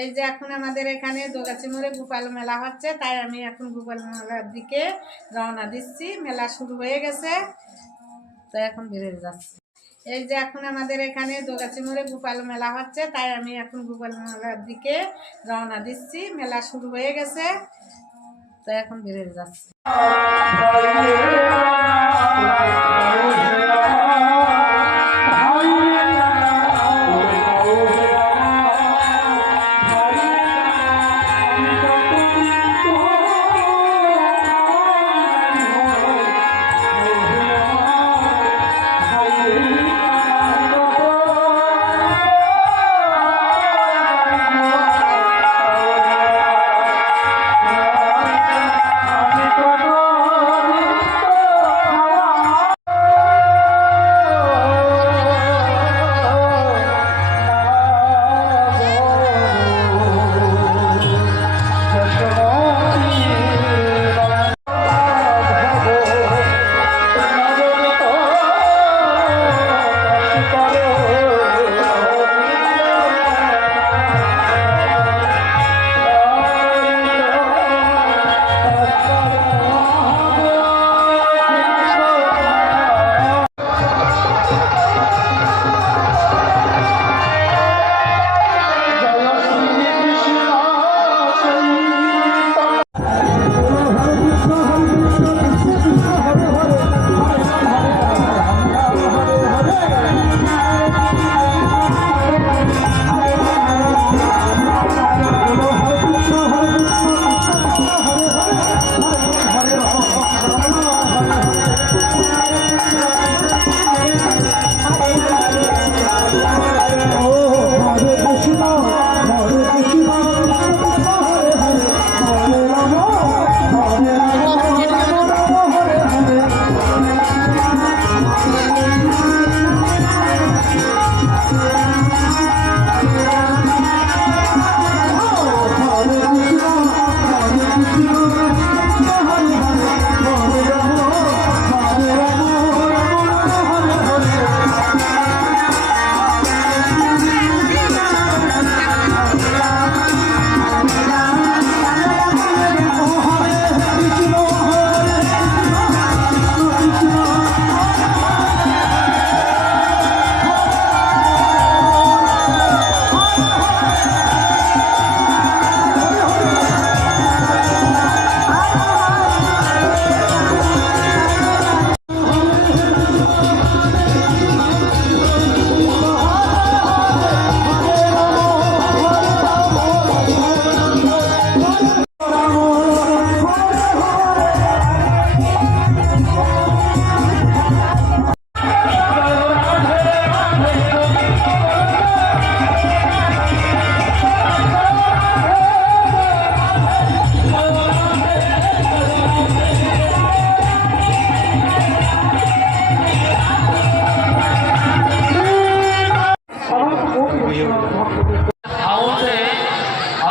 এই যে এখন আমাদের এখানে দোগাছি মোড়ে গোপাল মেলা হচ্ছে, তাই আমি এখন গোপাল মেলার দিকে রওনা দিচ্ছি। মেলা শুরু হয়ে গেছে, তো এখন বেরিয়ে যাচ্ছি। এই যে এখন আমাদের এখানে দোগাছি মোড়ে গোপাল মেলা হচ্ছে, তাই আমি এখন গোপাল মেলার দিকে রওনা দিচ্ছি। মেলা শুরু হয়ে গেছে, তো এখন বেরিয়ে যাচ্ছি।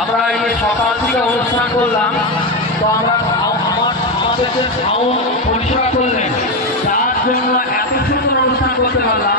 আমরা এই সকাল থেকে অনুষ্ঠান করলাম, তো আমরা আমাদের যে সাউন্ড পরিষেবা করলেন, তার জন্য এত সুন্দর অনুষ্ঠান করতে পারলাম।